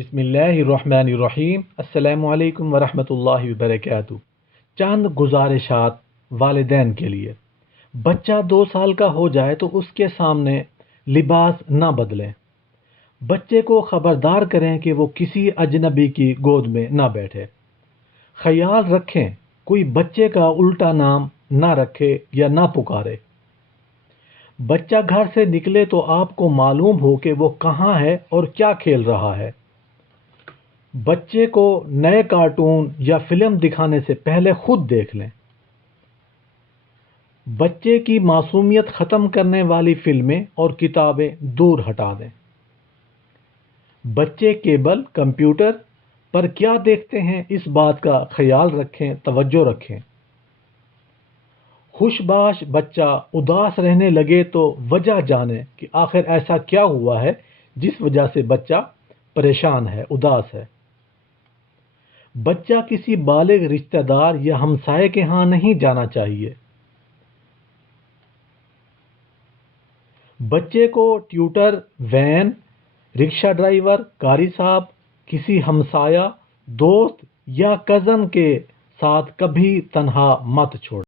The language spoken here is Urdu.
بسم اللہ الرحمن الرحیم۔ السلام علیکم ورحمۃ اللہ وبرکاتہ۔ چند گزارشات والدین کے لیے۔ بچہ 2 سال کا ہو جائے تو اس کے سامنے لباس نہ بدلیں۔ بچے کو خبردار کریں کہ وہ کسی اجنبی کی گود میں نہ بیٹھے۔ خیال رکھیں کوئی بچے کا الٹا نام نہ رکھے یا نہ پکارے۔ بچہ گھر سے نکلے تو آپ کو معلوم ہو کہ وہ کہاں ہے اور کیا کھیل رہا ہے۔ بچے کو نئے کارٹون یا فلم دکھانے سے پہلے خود دیکھ لیں۔ بچے کی معصومیت ختم کرنے والی فلمیں اور کتابیں دور ہٹا دیں۔ بچے کیبل، کمپیوٹر پر کیا دیکھتے ہیں اس بات کا خیال رکھیں، توجہ رکھیں۔ خوش باش بچہ اداس رہنے لگے تو وجہ جانیں کہ آخر ایسا کیا ہوا ہے جس وجہ سے بچہ پریشان ہے، اداس ہے۔ بچہ کسی بالغ رشتہ دار یا ہمسائے کے ہاں نہیں جانا چاہیے۔ بچے کو ٹیوٹر، وین، رکشہ ڈرائیور، قاری صاحب، کسی ہمسایہ، دوست یا کزن کے ساتھ کبھی تنہا مت چھوڑیں۔